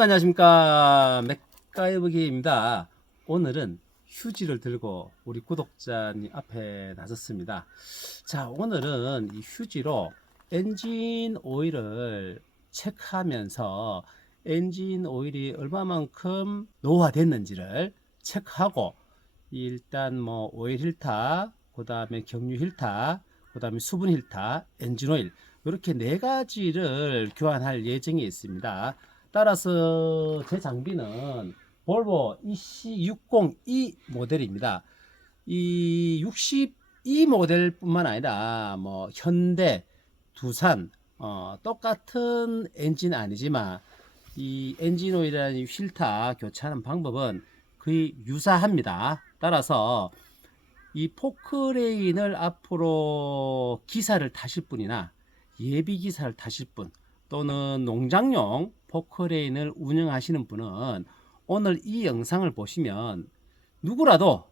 안녕하십니까. 맥가이버기입니다. 오늘은 휴지를 들고 우리 구독자님 앞에 나섰습니다. 자, 오늘은 이 휴지로 엔진 오일을 체크하면서 엔진 오일이 얼마만큼 노화됐는지를 체크하고, 일단 뭐 오일 필터, 그 다음에 경유 필터, 그 다음에 수분 필터, 엔진 오일, 이렇게 네 가지를 교환할 예정이 있습니다. 따라서 제 장비는 볼보 EC60E 모델입니다. 이 62 모델뿐만 아니라 뭐 현대, 두산, 똑같은 엔진 아니지만 이 엔진 오일이라는 필터 교체하는 방법은 거의 유사합니다. 따라서 이 포크레인을 앞으로 기사를 타실 분이나 예비 기사를 타실 분, 또는 농장용 포크레인을 운영하시는 분은 오늘 이 영상을 보시면 누구라도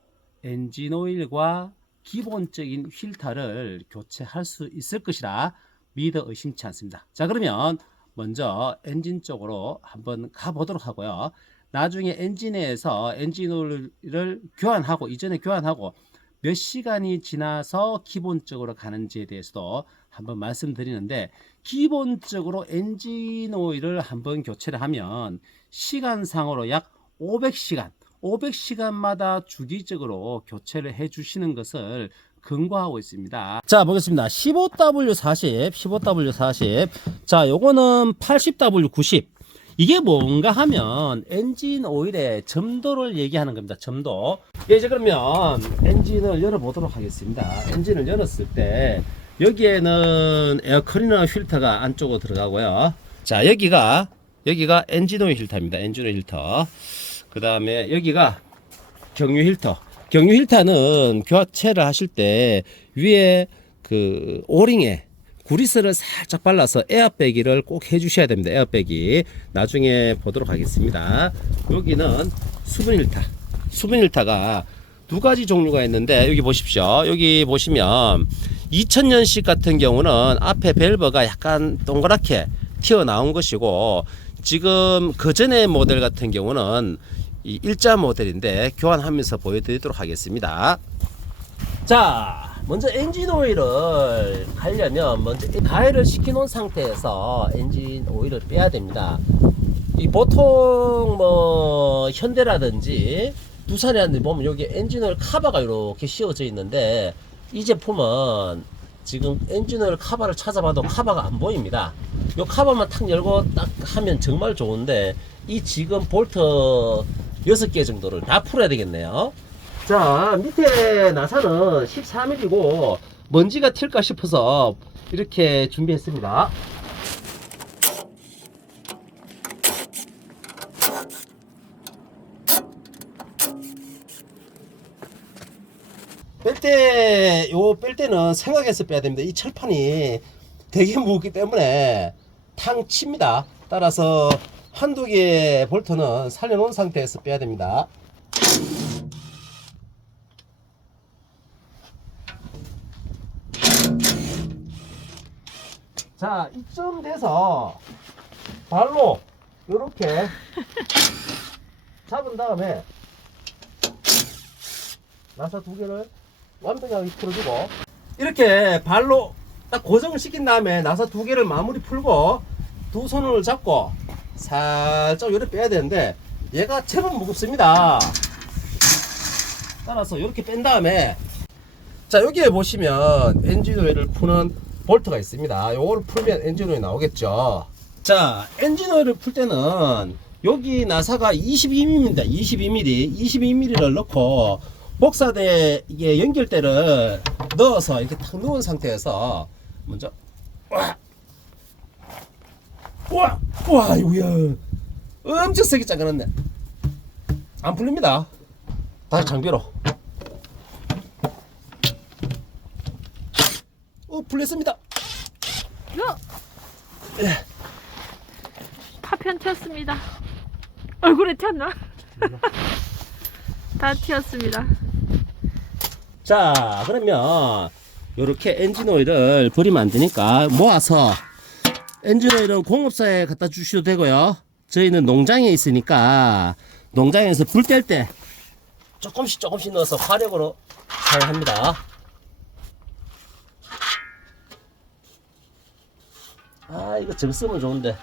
엔진 오일과 기본적인 필터를 교체할 수 있을 것이라 믿어 의심치 않습니다. 자, 그러면 먼저 엔진 쪽으로 한번 가보도록 하고요. 나중에 엔진에서 엔진 오일을 교환하고, 이전에 교환하고 몇 시간이 지나서 기본적으로 가는지에 대해서도 한번 말씀드리는데, 기본적으로 엔진 오일을 한번 교체를 하면 시간상으로 약 500시간마다 주기적으로 교체를 해 주시는 것을 권고하고 있습니다. 자, 보겠습니다. 15W40. 자, 요거는 80W90. 이게 뭔가 하면 엔진 오일의 점도를 얘기하는 겁니다. 점도. 이제 그러면 엔진을 열어보도록 하겠습니다. 엔진을 열었을 때 여기에는 에어클리너 필터가 안쪽으로 들어가고요. 자, 여기가 엔진 오일 필터입니다. 엔진 오일 필터. 그 다음에 여기가 경유 필터. 경유 필터는 교체를 하실 때 위에 그 오링에 구리스를 살짝 발라서 에어백기를 꼭 해주셔야 됩니다. 에어백기 나중에 보도록 하겠습니다. 여기는 수분 필터. 수분 필터가 두 가지 종류가 있는데, 여기 보십시오. 여기 보시면 2000년식 같은 경우는 앞에 밸브가 약간 동그랗게 튀어나온 것이고, 지금 그 전에 모델 같은 경우는 이 일자 모델인데 교환하면서 보여드리도록 하겠습니다. 자, 먼저 엔진 오일을 하려면 먼저 가열을 시켜 놓은 상태에서 엔진 오일을 빼야 됩니다. 이 보통 뭐 현대라든지 두산이라든지 보면 여기 엔진 오일 카바가 이렇게 씌워져 있는데, 이 제품은 지금 엔진 오일 카바를 찾아봐도 카바가 안 보입니다. 요 카바만 탁 열고 딱 하면 정말 좋은데, 이 지금 볼트 6개 정도를 다 풀어야 되겠네요. 자, 밑에 나사는 14mm고 먼지가 튈까 싶어서 이렇게 준비했습니다. 뺄 때는 생각해서 빼야 됩니다. 이 철판이 되게 무겁기 때문에 탕 칩니다. 따라서 한두 개의 볼트는 살려놓은 상태에서 빼야 됩니다. 자, 이쯤 돼서 발로 이렇게 잡은 다음에 나사 두 개를 완벽하게 풀어주고, 이렇게 발로 딱 고정을 시킨 다음에 나사 두 개를 마무리 풀고 두 손을 잡고 살짝 이렇게 빼야 되는데, 얘가 제법 무겁습니다. 따라서 이렇게 뺀 다음에, 자, 여기에 보시면 엔진 오일을 푸는 볼트가 있습니다. 요거를 풀면 엔진 오일이 나오겠죠. 자, 엔진 오일을 풀 때는 여기 나사가 22mm입니다. 22mm를 넣고 복사대 이게 연결대를 넣어서 이렇게 탁 넣은 상태에서 먼저 와 이거야 엄청 세게 짜겨놨네. 안 풀립니다. 다시 장비로 풀렸습니다. 파편 튀었습니다. 얼굴에 튀었나? 다 튀었습니다. 자, 그러면 이렇게 엔진 오일을 버리면 안 되니까 모아서 엔진 오일은 공업사에 갖다 주셔도 되고요. 저희는 농장에 있으니까 농장에서 불 뗄 때 조금씩 넣어서 화력으로 사용합니다. 아, 이거 정 쓰면 좋은데.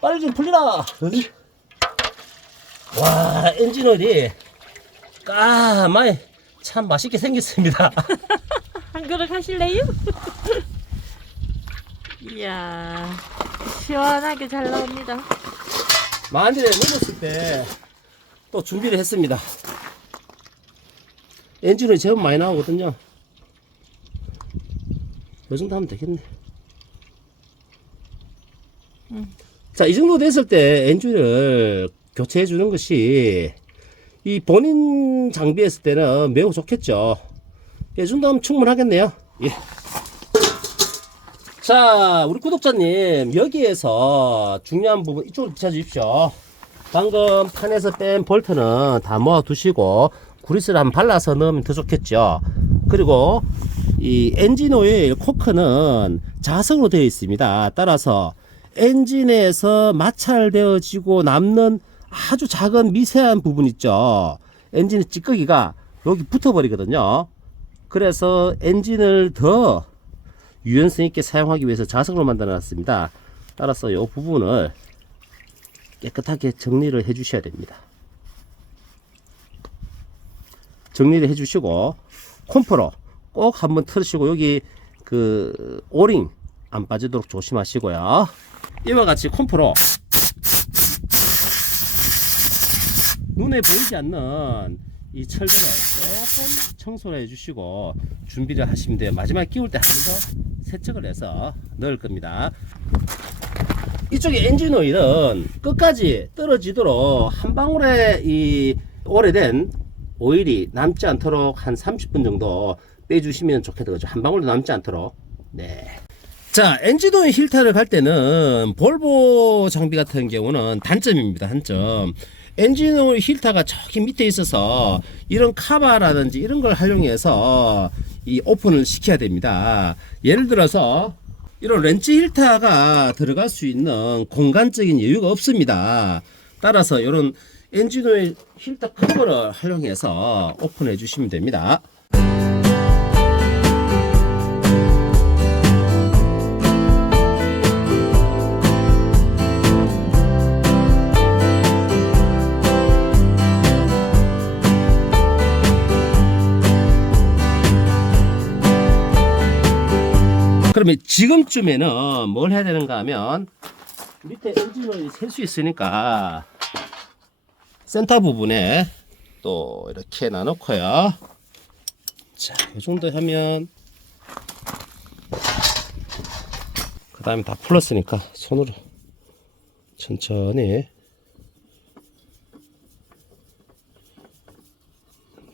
빨리 좀 풀리라. 와, 엔진오일이 까마이 참 맛있게 생겼습니다. 한 그릇 하실래요? 이야, 시원하게 잘 나옵니다. 만일에 늦었을 때 또 준비를 했습니다. 엔진오일 제법 많이 나오거든요. 이 정도 하면 되겠네. 자, 이 정도 됐을 때 엔진을 교체해 주는 것이 이 본인 장비했을 때는 매우 좋겠죠. 이 정도 하면 충분하겠네요. 예. 자, 우리 구독자님, 여기에서 중요한 부분 이쪽으로 비춰주십시오. 방금 판에서 뺀 볼트는 다 모아 두시고 그리스를 한번 발라서 넣으면 더 좋겠죠. 그리고 이 엔진 오일 코크는 자석으로 되어 있습니다. 따라서 엔진에서 마찰되어지고 남는 아주 작은 미세한 부분 있죠. 엔진 찌꺼기가 여기 붙어버리거든요. 그래서 엔진을 더 유연성 있게 사용하기 위해서 자석으로 만들어 놨습니다. 따라서 이 부분을 깨끗하게 정리를 해 주셔야 됩니다. 정리를 해 주시고 콤프로 꼭 한번 틀으시고 여기 그 오링 안 빠지도록 조심하시고요. 이와 같이 콤프로 눈에 보이지 않는 이 철근을 조금 청소를 해주시고 준비를 하시면 돼요. 마지막에 끼울 때 한 번 더 세척을 해서 넣을 겁니다. 이쪽에 엔진 오일은 끝까지 떨어지도록 한 방울의 이 오래된 오일이 남지 않도록 한 30분 정도 빼주시면 좋겠죠. 한 방울도 남지 않도록. 네. 자, 엔진 오일 힐터를 갈 때는 볼보 장비 같은 경우는 단점입니다. 단점. 엔진 오일 힐터가 저기 밑에 있어서 이런 카바라든지 이런 걸 활용해서 이 오픈을 시켜야 됩니다. 예를 들어서 이런 렌치 힐터가 들어갈 수 있는 공간적인 여유가 없습니다. 따라서 이런 엔진 오일 힐터 커버를 활용해서 오픈해 주시면 됩니다. 그러면 지금쯤에는 뭘 해야 되는가 하면 밑에 엔진오일이 셀 수 있으니까 센터 부분에 또 이렇게 놔놓고요. 자, 이 정도 하면 그 다음에 다 풀었으니까 손으로 천천히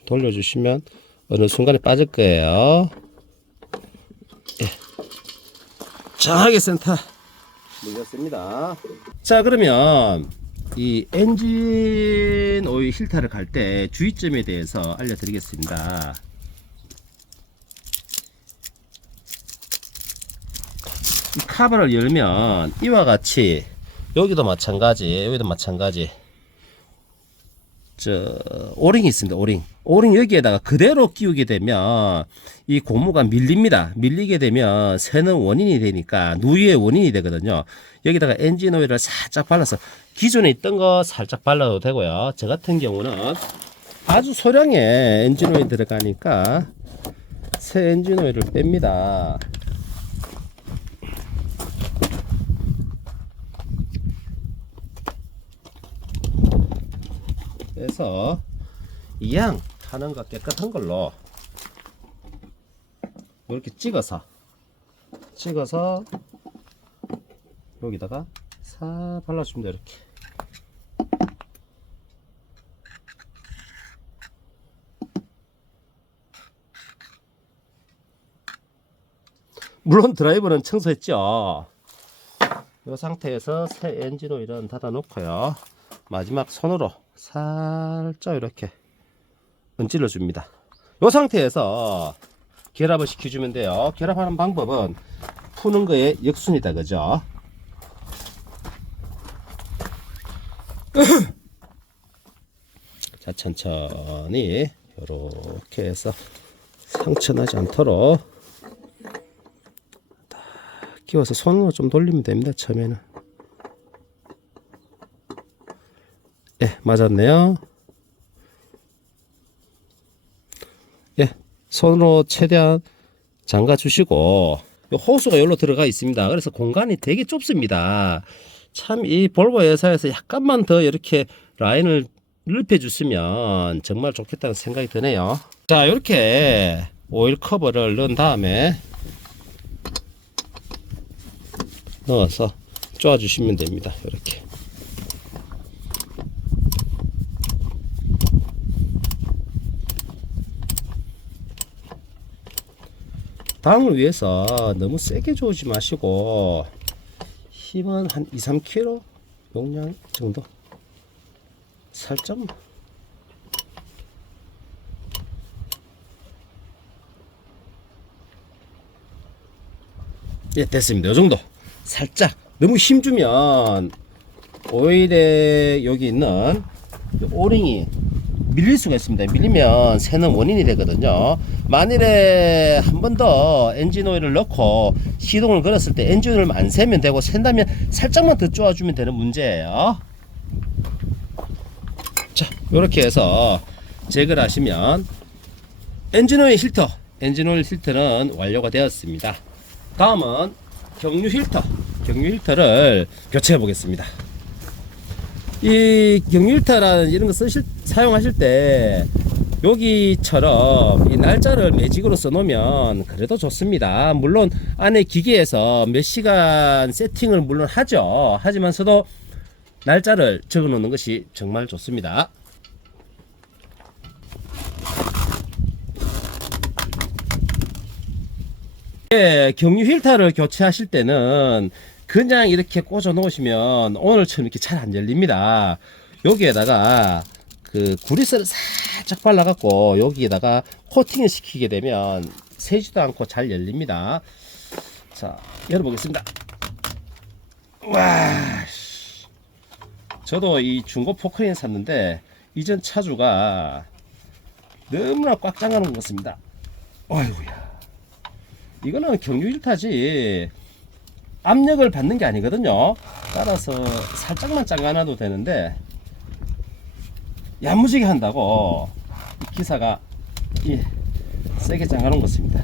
돌려주시면 어느 순간에 빠질 거예요. 예. 정확하게 센터 밀렸습니다. 자, 그러면 이 엔진 오일 힐터를 갈 때 주의점에 대해서 알려드리겠습니다. 이 카바를 열면 이와 같이 여기도 마찬가지, 여기도 마찬가지. 저 오링이 있습니다. 오링 여기에다가 그대로 끼우게 되면 이 고무가 밀립니다. 밀리게 되면 새는 원인이 되니까 누유의 원인이 되거든요. 여기다가 엔진 오일을 살짝 발라서 기존에 있던 거 살짝 발라도 되고요. 저 같은 경우는 아주 소량의 엔진 오일 들어가니까 새 엔진 오일을 뺍니다. 그래서 이양 하는 거 깨끗한 걸로 이렇게 찍어서 여기다가 싹 발라줍니다. 이렇게 물론 드라이버는 청소했죠. 이 상태에서 새 엔진 오일은 닫아 놓고요. 마지막 손으로 살짝 이렇게 얹질러 줍니다. 이 상태에서 결합을 시켜주면 돼요. 결합하는 방법은 푸는 거에 역순이다, 그죠? 자, 천천히 이렇게 해서 상처 나지 않도록 딱 끼워서 손으로 좀 돌리면 됩니다. 처음에는. 예, 맞았네요. 예, 손으로 최대한 잠가 주시고, 호수가 여기로 들어가 있습니다. 그래서 공간이 되게 좁습니다. 참 이 볼보 회사에서 약간만 더 이렇게 라인을 넓혀 줬으면 정말 좋겠다는 생각이 드네요. 자, 이렇게 오일 커버를 넣은 다음에 넣어서 쪼아 주시면 됩니다. 이렇게. 당을 위해서 너무 세게 조지 마시고 힘은 한 2-3kg 용량 정도 살짝만. 예, 됐습니다. 이 정도. 살짝 너무 힘주면 오일에 여기 있는 오링이 밀릴 수가 있습니다. 밀리면 새는 원인이 되거든요. 만일에 한 번 더 엔진 오일을 넣고 시동을 걸었을 때 엔진 오일을 안 새면 되고, 샌다면 살짝만 더 쪼아주면 되는 문제예요. 자, 이렇게 해서 제거를 하시면 엔진 오일 필터는 완료가 되었습니다. 다음은 경유 필터를 교체해 보겠습니다. 이 경유 필터라는 이런 거 사용하실 때 여기처럼 이 날짜를 매직으로 써놓으면 그래도 좋습니다. 물론 안에 기계에서 몇 시간 세팅을 물론 하죠. 하지만서도 날짜를 적어 놓는 것이 정말 좋습니다. 예, 경유 필터를 교체하실 때는 그냥 이렇게 꽂아 놓으시면 오늘처럼 이렇게 잘 안 열립니다. 여기에다가 그 구리스를 살짝 발라 갖고 여기에다가 코팅을 시키게 되면 새지도 않고 잘 열립니다. 자, 열어보겠습니다. 와, 저도 이 중고 포크레인 샀는데 이전 차주가 너무나 꽉 잠가 놓은 것 같습니다. 아이고야, 이거는 경유 필터지 압력을 받는 게 아니거든요. 따라서 살짝만 잠가놔도 되는데 야무지게 한다고 이 기사가 세게 잠가놓은 것입니다.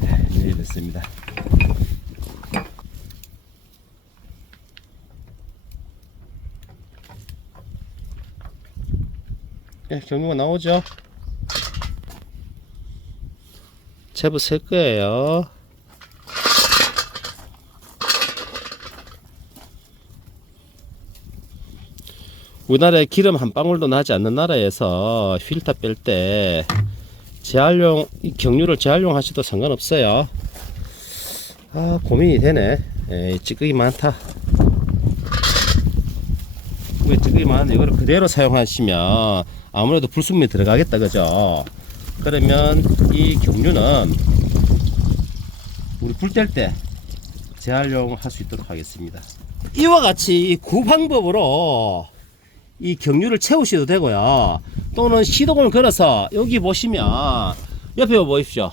네, 됐습니다. 예, 경유가 나오죠. 제법 셀 거예요. 우리나라에 기름 한 방울도 나지 않는 나라에서 필터 뺄 때 재활용, 경유를 재활용 하셔도 상관없어요. 아, 고민이 되네. 에이, 찌꺼기 많다. 왜 찌꺼기 많은데 이걸 그대로 사용하시면 아무래도 불순물이 들어가겠다, 그죠? 그러면 이 경유는 우리 불 뗄 때 재활용할 수 있도록 하겠습니다. 이와 같이 구 방법으로 이 경유를 채우셔도 되고요. 또는 시동을 걸어서 여기 보시면 옆에 보십시오.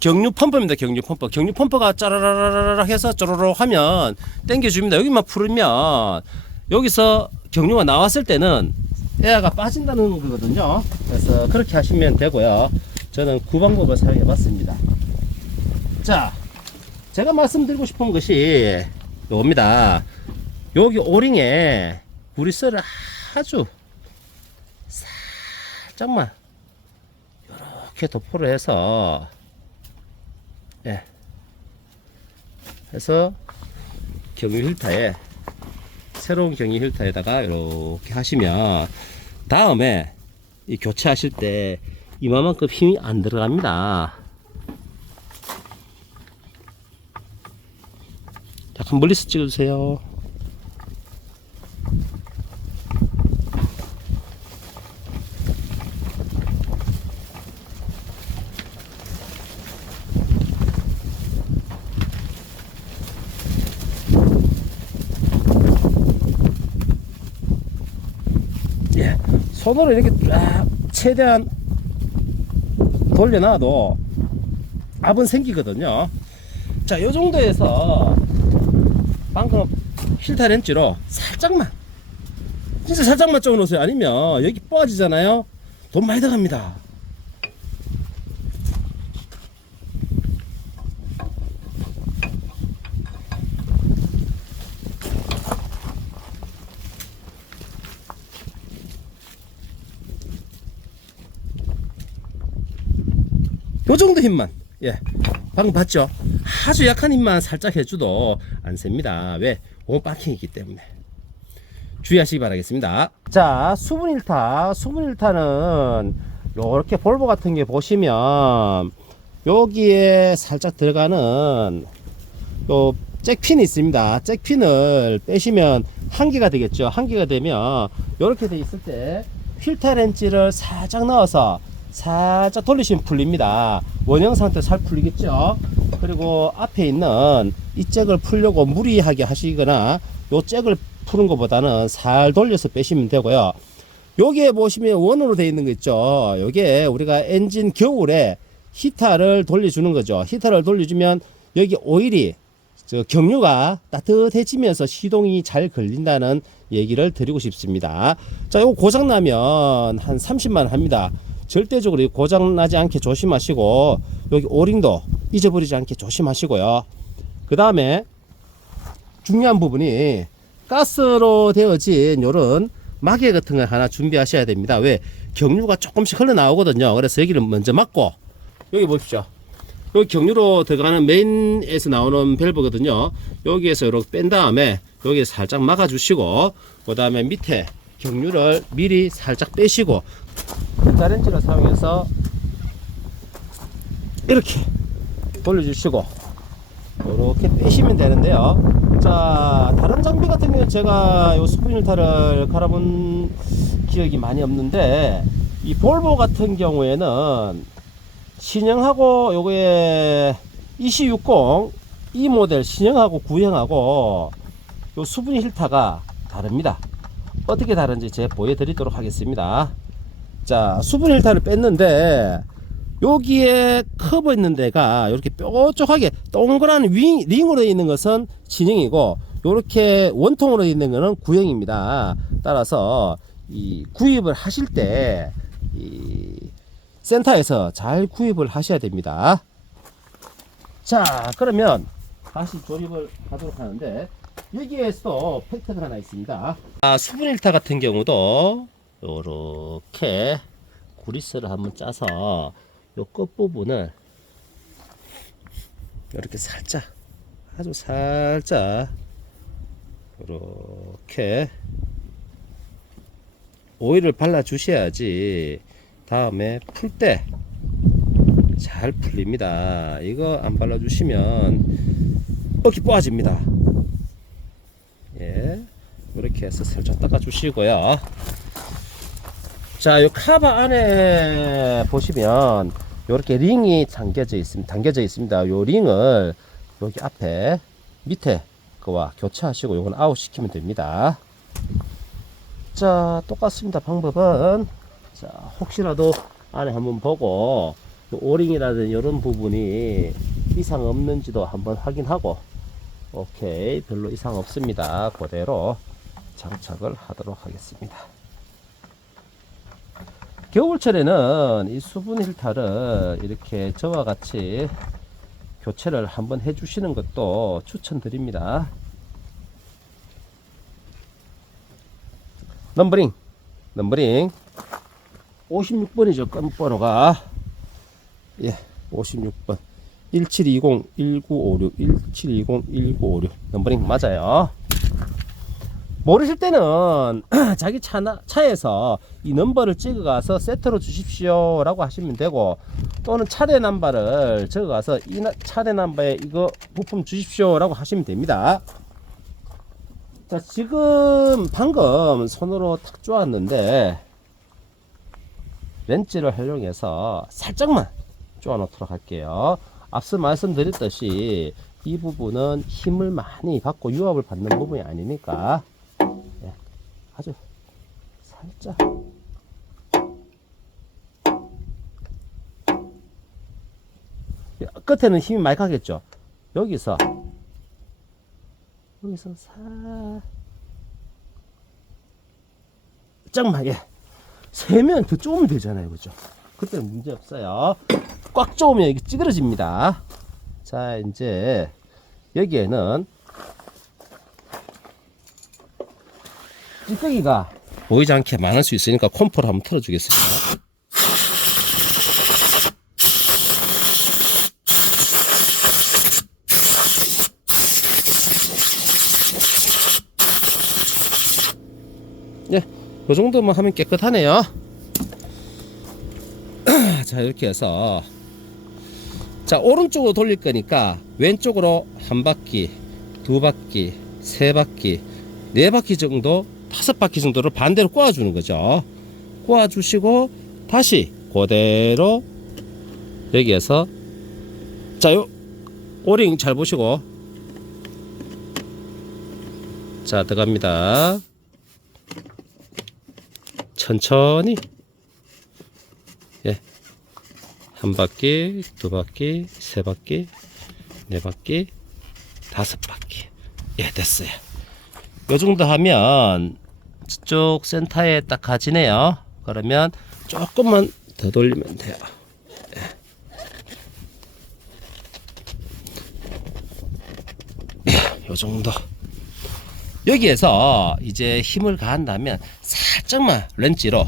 경유 펌프입니다. 경유 펌프. 경유 펌프가 짜라라라라 해서 쪼로록 하면 당겨줍니다. 여기만 풀면 여기서 경유가 나왔을 때는 에어가 빠진다는 거거든요. 그래서 그렇게 하시면 되고요. 저는 그 방법을 사용해 봤습니다. 자, 제가 말씀드리고 싶은 것이 요겁니다. 여기 오링에 구리스를 아주 살짝만 이렇게 도포를 해서 해서 경유 필터에 새로운 경유 필터에다가 이렇게 하시면 다음에 이 교체하실 때 이만큼 힘이 안 들어갑니다. 약간 멀리서 찍어주세요. 손으로 이렇게 쫙 최대한 돌려놔도 압은 생기거든요. 자, 요 정도에서 방금 필터 렌치로 살짝만, 진짜 살짝만 쪼어 놓으세요. 아니면 여기 빠지잖아요. 돈 많이 들어갑니다. 요 정도 힘만, 예, 방금 봤죠? 아주 약한 힘만 살짝 해줘도 안 셉니다. 왜? 오버파킹이기 때문에. 주의하시기 바라겠습니다. 자, 수분 일타. 수분 일타는 요렇게 볼보 같은 게 보시면 여기에 살짝 들어가는 요 잭핀이 있습니다. 잭핀을 빼시면 한 개가 되겠죠. 한 개가 되면 요렇게 돼 있을 때 필터 렌치를 살짝 넣어서 살짝 돌리시면 풀립니다. 원형 상태 잘 풀리겠죠. 그리고 앞에 있는 이 잭을 풀려고 무리하게 하시거나 요 잭을 푸는 것보다는 살 돌려서 빼시면 되고요. 여기에 보시면 원으로 되어 있는 거 있죠. 여기에 우리가 엔진 겨울에 히터를 돌려주는 거죠. 히터를 돌려주면 여기 오일이 경유가 따뜻해지면서 시동이 잘 걸린다는 얘기를 드리고 싶습니다. 자, 요거 고장나면 한 30만원 합니다. 절대적으로 고장나지 않게 조심하시고 여기 오링도 잊어버리지 않게 조심하시고요. 그 다음에 중요한 부분이 가스로 되어진 요런 마개 같은 거 하나 준비하셔야 됩니다. 왜? 경유가 조금씩 흘러나오거든요. 그래서 여기를 먼저 막고, 여기 보십시오. 여기 경유로 들어가는 메인에서 나오는 밸브거든요. 여기에서 이렇게 뺀 다음에 여기 살짝 막아 주시고, 그 다음에 밑에 경유를 미리 살짝 빼시고 필터렌치를 사용해서 이렇게 돌려주시고 이렇게 빼시면 되는데요. 자, 다른 장비 같은 경우는 제가 요 수분 필터를 갈아본 기억이 많이 없는데, 이 볼보 같은 경우에는 신형하고 요거에 EC60 이 모델 신형하고 구형하고 요 수분 필터가 다릅니다. 어떻게 다른지 제가 보여드리도록 하겠습니다. 자, 수분 필터를 뺐는데 여기에 커버 있는 데가 이렇게 뾰족하게 동그란 링으로 되어 있는 것은 신형이고, 이렇게 원통으로 되어 있는 것은 구형입니다. 따라서 이 구입을 하실 때 이 센터에서 잘 구입을 하셔야 됩니다. 자, 그러면 다시 조립을 하도록 하는데, 여기에서 팩트가 하나 있습니다. 수분 필터 같은 경우도 이렇게 구리스를 한번 짜서 요 끝부분을 이렇게 살짝, 아주 살짝 이렇게 오일을 발라 주셔야지 다음에 풀 때 잘 풀립니다. 이거 안 발라 주시면 어깨 빠집니다. 예, 이렇게 해서 살짝 닦아 주시고요. 자, 요 카바 안에 보시면 이렇게 링이 당겨져 있습니다. 요 링을 여기 앞에 밑에 거와 교체하시고 요건 아웃 시키면 됩니다. 자, 똑같습니다. 방법은, 자, 혹시라도 안에 한번 보고 요 오링이라든 이런 부분이 이상 없는지도 한번 확인하고, 오케이, 별로 이상 없습니다. 그대로 장착을 하도록 하겠습니다. 겨울철에는 이 수분 필터를 이렇게 저와 같이 교체를 한번 해 주시는 것도 추천드립니다. 넘버링 56번이죠. 건번호가, 예, 56번 1720 1956 1720 1956 넘버링 맞아요. 모르실 때는 자기 차에서 이 넘버를 찍어 가서 세트로 주십시오 라고 하시면 되고, 또는 차대 넘버를 적어 가서 이 차대 넘버에 이거 부품 주십시오 라고 하시면 됩니다. 자, 지금 방금 손으로 탁 쪼았는데 렌치를 활용해서 살짝만 쪼아 놓도록 할게요. 앞서 말씀드렸듯이 이 부분은 힘을 많이 받고 유압을 받는 부분이 아니니까, 예, 아주 살짝 끝에는 힘이 많이 가겠죠. 여기서 짝만, 예. 세면 더 쪼으면 되잖아요. 그죠? 그때는 문제 없어요. 꽉 쪼으면 이게 찌그러집니다. 자, 이제 여기에는 찌꺼기가 보이지 않게 많을 수 있으니까 콤포를 한번 틀어주겠습니다. 예, 이 정도만 하면 깨끗하네요. 자, 이렇게 해서 자, 오른쪽으로 돌릴 거니까 왼쪽으로 한 바퀴, 두 바퀴, 세 바퀴, 네 바퀴 정도, 다섯 바퀴 정도를 반대로 꼬아주는 거죠. 꼬아주시고 다시 그대로 여기에서 자, 요 오링 잘 보시고 자, 들어갑니다. 천천히, 예, 한 바퀴, 두 바퀴, 세 바퀴, 네 바퀴, 다섯 바퀴. 예, 됐어요. 요 정도 하면 저쪽 센터에 딱 가지네요. 그러면 조금만 더 돌리면 돼요. 예, 요 정도. 여기에서 이제 힘을 가한다면 살짝만 렌치로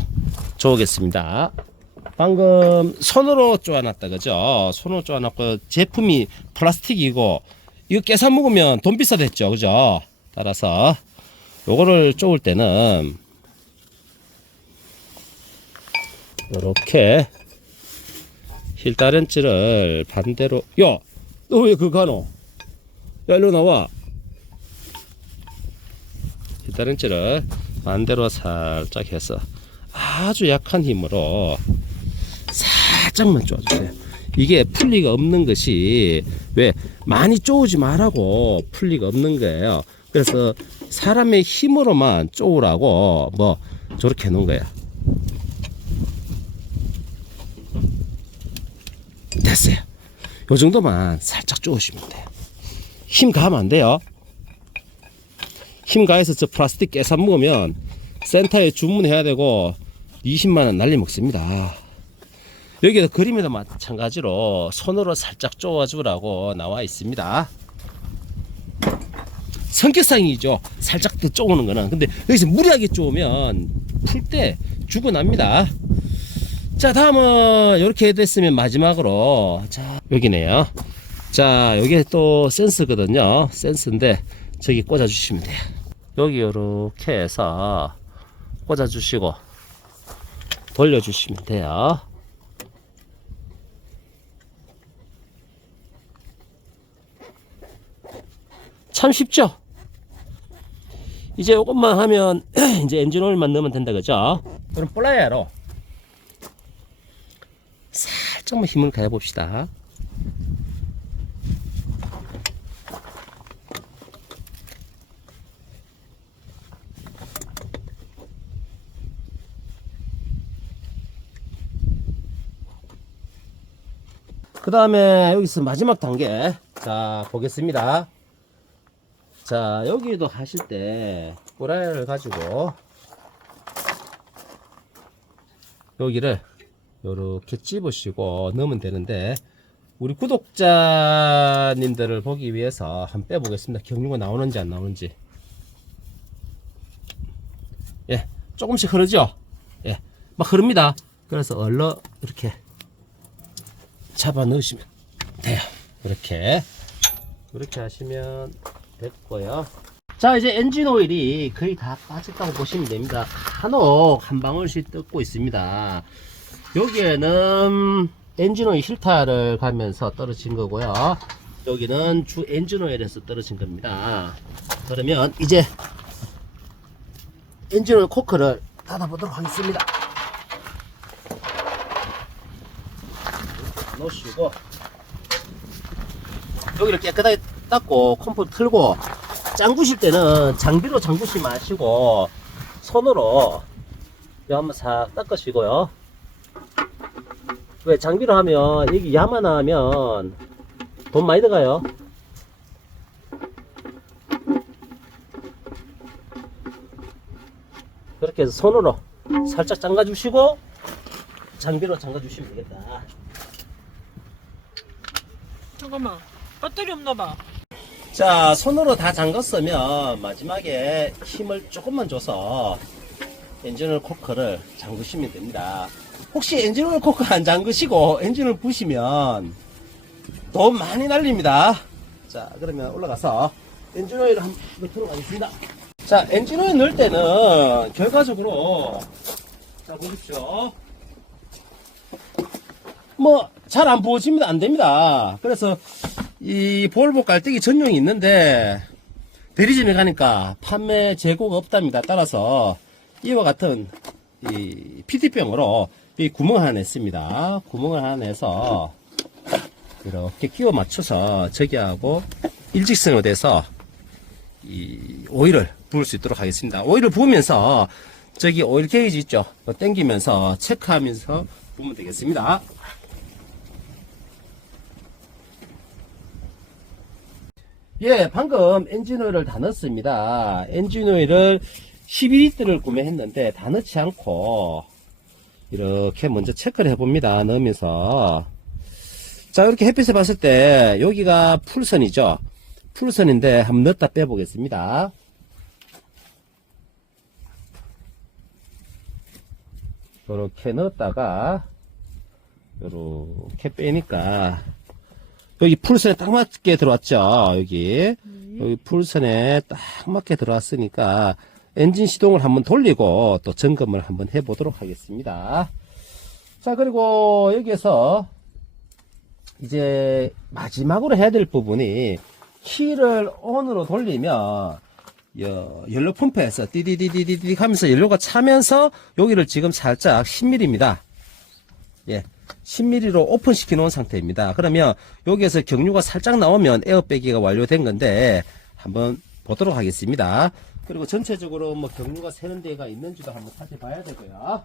조으겠습니다. 방금 손으로 쪼아놨다, 그죠? 손으로 쪼아놨고 제품이 플라스틱이고 이거 깨사 먹으면 돈 비싸댔죠, 그죠? 따라서 요거를 쪼을 때는 요렇게 힐다 렌치를 반대로, 야, 너 왜 그거 하노? 야, 일로 나와. 힐다 렌치를 반대로 살짝 해서 아주 약한 힘으로 살짝만 쪼아주세요. 이게 풀리가 없는 것이 왜 많이 쪼우지 말라고 풀리가 없는 거예요. 그래서 사람의 힘으로만 쪼으라고 뭐 저렇게 해놓은 거야. 됐어요. 요 정도만 살짝 쪼으시면 돼요. 힘 가면 안 돼요. 힘 가해서 저 플라스틱 깨사 먹으면 센터에 주문해야 되고 20만원 난리 먹습니다. 여기도 그림에도 마찬가지로 손으로 살짝 쪼아주라고 나와 있습니다. 성격상이죠. 살짝 더 쪼우는 거는. 근데 여기서 무리하게 쪼으면 풀 때 죽어납니다. 자, 다음은 이렇게 됐으면 마지막으로 자, 여기네요. 자, 여기 또 센스거든요. 센스인데 저기 꽂아 주시면 돼요. 여기 이렇게 해서 꽂아 주시고 돌려 주시면 돼요. 참 쉽죠? 이제 이것만 하면 이제 엔진 오일만 넣으면 된다, 그죠? 그럼 플라이어로 살짝만 힘을 가해 봅시다. 그 다음에 여기서 마지막 단계, 자, 보겠습니다. 자, 여기도 하실 때 플라이어를 가지고 여기를 요렇게 집으시고 넣으면 되는데, 우리 구독자님들을 보기 위해서 한번 빼보겠습니다. 경유가 나오는지 안 나오는지. 예, 조금씩 흐르죠? 예, 막 흐릅니다. 그래서 얼른 이렇게 잡아 넣으시면 돼요. 이렇게 하시면 됐고요. 자, 이제 엔진 오일이 거의 다 빠졌다고 보시면 됩니다. 간혹 한 방울씩 뜯고 있습니다. 여기에는 엔진 오일 힐타를 가면서 떨어진 거고요. 여기는 주 엔진 오일에서 떨어진 겁니다. 그러면 이제 엔진 오일 코크를 닫아 보도록 하겠습니다. 놓으시고 여기를 깨끗하게 닦고 컴포트 틀고, 짱구실 때는 장비로 잠그지 마시고 손으로 한번 싹 닦으시고요. 왜 장비로 하면 여기 야만 하면 돈 많이 들어가요. 그렇게 해서 손으로 살짝 잠가 주시고 장비로 잠가 주시면 되겠다. 잠깐만. 배터리 없나 봐. 자, 손으로 다 잠갔으면 마지막에 힘을 조금만 줘서 엔진오일 코크를 잠그시면 됩니다. 혹시 엔진오일 코크 안 잠그시고 엔진을 부시면 돈 많이 날립니다. 자, 그러면 올라가서 엔진오일을 한번 넣도록 하겠습니다. 자, 엔진오일 넣을 때는 결과적으로 자, 보십시오. 뭐 잘 안 부어지면 안 됩니다. 그래서 이 볼보 깔때기 전용이 있는데 대리점에 가니까 판매 재고가 없답니다. 따라서 이와 같은 이 PT병으로 이 구멍을 하나 냈습니다. 구멍을 하나 내서 이렇게 끼워 맞춰서 저기하고 일직선으로 돼서 이 오일을 부을 수 있도록 하겠습니다. 오일을 부으면서 저기 오일 게이지 있죠? 당기면서 체크하면서 부으면 되겠습니다. 예, 방금 엔진오일을 다 넣었습니다. 엔진오일을 12리터를 구매했는데 다 넣지 않고 이렇게 먼저 체크를 해봅니다. 넣으면서 자, 이렇게 햇빛에 봤을 때 여기가 풀선이죠. 풀선인데 한번 넣었다 빼보겠습니다. 이렇게 넣었다가 이렇게 빼니까 여기 풀선에 딱 맞게 들어왔죠. 여기 풀선에 딱 맞게 들어왔으니까 엔진 시동을 한번 돌리고 또 점검을 한번 해보도록 하겠습니다. 자, 그리고 여기에서 이제 마지막으로 해야 될 부분이 키를 ON으로 돌리면 연료 펌프에서 띠디디디디디 하면서 연료가 차면서 여기를 지금 살짝 10mm입니다. 예, 10mm로 오픈 시켜 놓은 상태입니다. 그러면 여기에서 경유가 살짝 나오면 에어 빼기가 완료된 건데 한번 보도록 하겠습니다. 그리고 전체적으로 뭐 경유가 새는 데가 있는지도 한번 살펴봐야 되고요.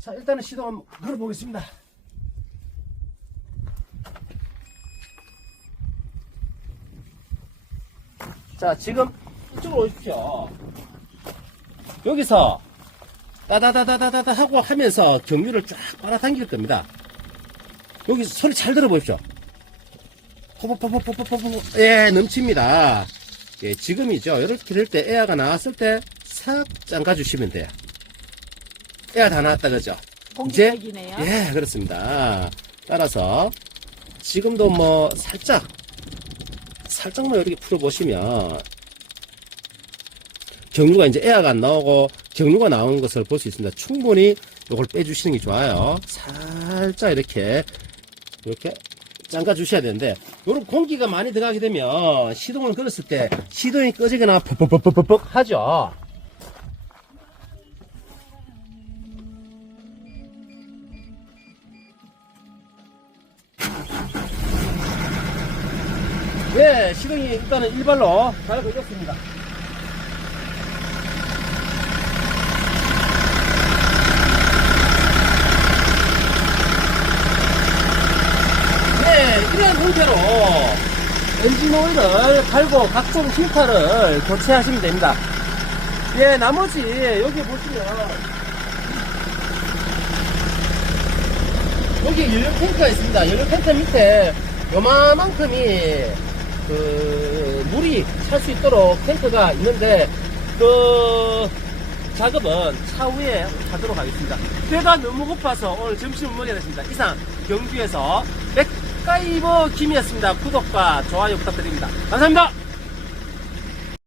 자, 일단은 시동 한번 걸어보겠습니다. 자, 지금 이쪽으로 오십시오. 여기서 따다다다다다 하고 하면서 경유를 쫙 빨아당길 겁니다. 여기 소리 잘 들어보십시오. 포포포포포포포. 예, 넘칩니다. 예, 지금이죠. 이렇게 될 때 에어가 나왔을 때 싹 잠가주시면 돼요. 에어 다 나왔다, 그죠? 이제, 공기백이네요. 예, 그렇습니다. 따라서 지금도 뭐 살짝만 이렇게 풀어보시면 경유가 이제 에어가 안 나오고 경유가 나오는 것을 볼 수 있습니다. 충분히 이걸 빼주시는 게 좋아요. 살짝 이렇게 잠가 주셔야 되는데, 요런 공기가 많이 들어가게 되면 시동을 걸었을 때 시동이 꺼지거나 퍽퍽퍽퍽퍽 하죠. 네, 시동이 일단은 일발로 잘 걸렸습니다. 네, 이런 형태로 엔진 오일을 갈고 각종 필터를 교체하시면 됩니다. 예, 나머지 여기 보시면 여기 연료 탱크가 있습니다. 연료 탱크 밑에 요만큼이 물이 찰 수 있도록 탱크가 있는데 그 작업은 차후에 하도록 하겠습니다. 배가 너무 고파서 오늘 점심을 먹어야 됐습니다. 이상 경주에서 맥가이버 김이었습니다. 구독과 좋아요 부탁드립니다. 감사합니다.